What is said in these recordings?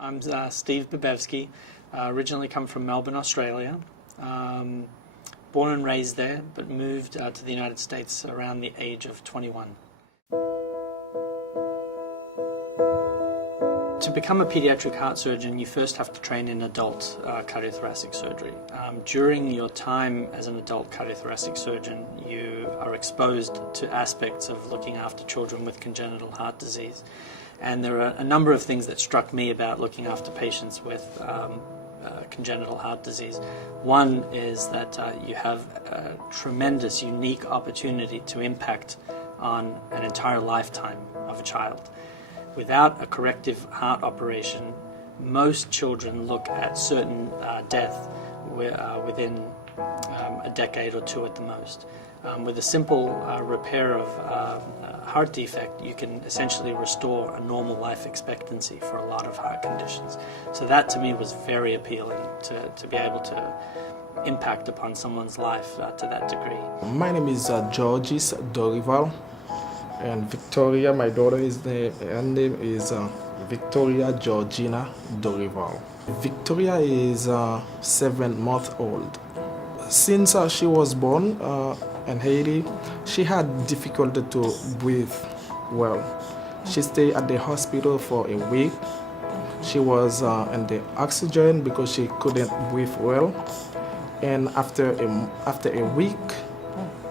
I'm Steve Bibevski, originally come from Melbourne, Australia. Born and raised there, but moved to the United States around the age of 21. To become a pediatric heart surgeon, you first have to train in adult cardiothoracic surgery. During your time as an adult cardiothoracic surgeon, you are exposed to aspects of looking after children with congenital heart disease. And there are a number of things that struck me about looking after patients with congenital heart disease. One is that you have a tremendous, unique opportunity to impact on an entire lifetime of a child. Without a corrective heart operation, most children look at certain death within a decade or two at the most. With a simple repair of heart defect, you can essentially restore a normal life expectancy for a lot of heart conditions. So that to me was very appealing, to be able to impact upon someone's life to that degree. My name is Georgis Dorival, and Victoria, my daughter, her name is Victoria Georgina Dorival. Victoria is 7 months old. Since she was born in Haiti, she had difficulty to breathe well. She stayed at the hospital for a week. She was in the oxygen because she couldn't breathe well. And after a week,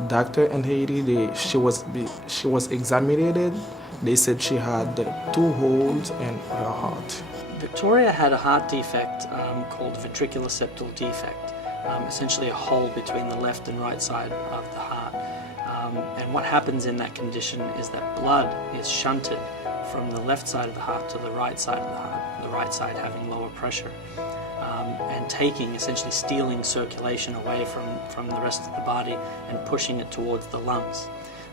doctor in Haiti, she was examined. They said she had 2 holes in her heart. Victoria had a heart defect called Ventricular Septal Defect, essentially a hole between the left and right side of the heart. And what happens in that condition is that blood is shunted from the left side of the heart to the right side of the heart, the right side having lower pressure, and essentially stealing circulation away from the rest of the body and pushing it towards the lungs.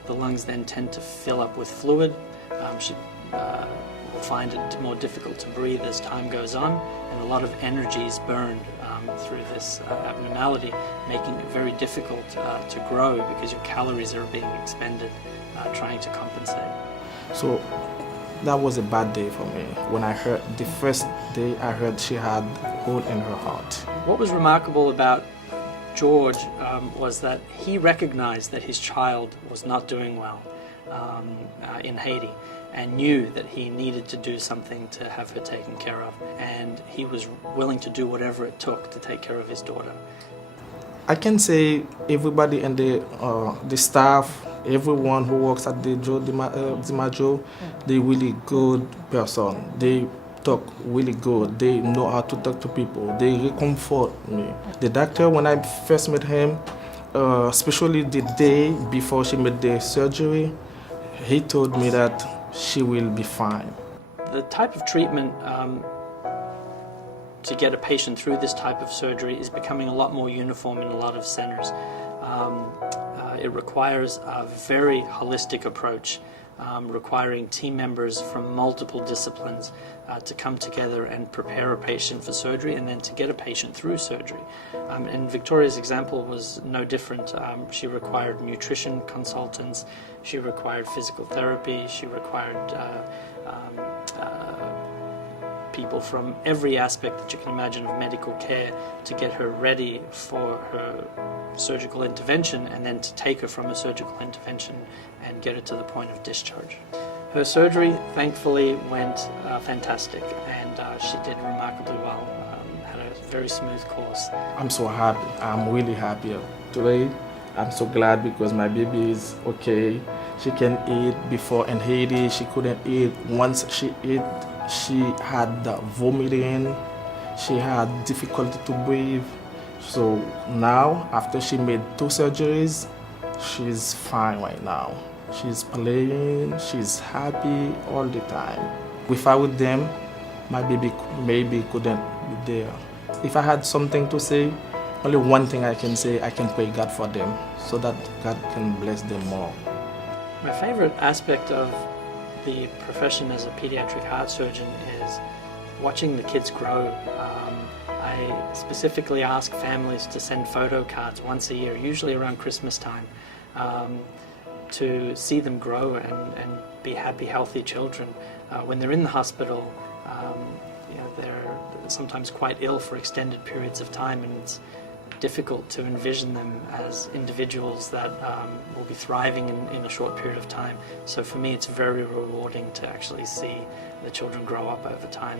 The lungs then tend to fill up with fluid. She will find it more difficult to breathe as time goes on, and a lot of energy is burned through this abnormality, making it very difficult to grow because your calories are being expended trying to compensate. So that was a bad day for me. When I heard, the first day I heard she had a hole in her heart. What was remarkable about George was that he recognized that his child was not doing well in Haiti, and knew that he needed to do something to have her taken care of, and he was willing to do whatever it took to take care of his daughter. I can say everybody in the staff, everyone who works at the DiMaggio, they're really good person. They talk really good. They know how to talk to people. They comfort me. The doctor, when I first met him, especially the day before she made the surgery, he told me that she will be fine. The type of treatment to get a patient through this type of surgery is becoming a lot more uniform in a lot of centers. It requires a very holistic approach, requiring team members from multiple disciplines to come together and prepare a patient for surgery and then to get a patient through surgery. And Victoria's example was no different. She required nutrition consultants, she required physical therapy, she required people from every aspect that you can imagine of medical care to get her ready for her surgical intervention and then to take her from a surgical intervention and get her to the point of discharge. Her surgery thankfully went fantastic, and she did remarkably well, had a very smooth course. I'm so happy. I'm really happy today. I'm so glad because my baby is okay. She can eat. Before in Haiti, she couldn't eat. Once she ate, she had vomiting. She had difficulty to breathe. So now, after she made 2 surgeries, she's fine right now. She's playing, she's happy all the time. Without them, my baby maybe couldn't be there. If I had something to say, only one thing I can say, I can pray God for them so that God can bless them more. My favorite aspect of the profession as a pediatric heart surgeon is watching the kids grow. I specifically ask families to send photo cards once a year, usually around Christmas time, to see them grow and be happy, healthy children. When they're in the hospital, they're sometimes quite ill for extended periods of time, and it's difficult to envision them as individuals that will be thriving in a short period of time. So for me, it's very rewarding to actually see the children grow up over time.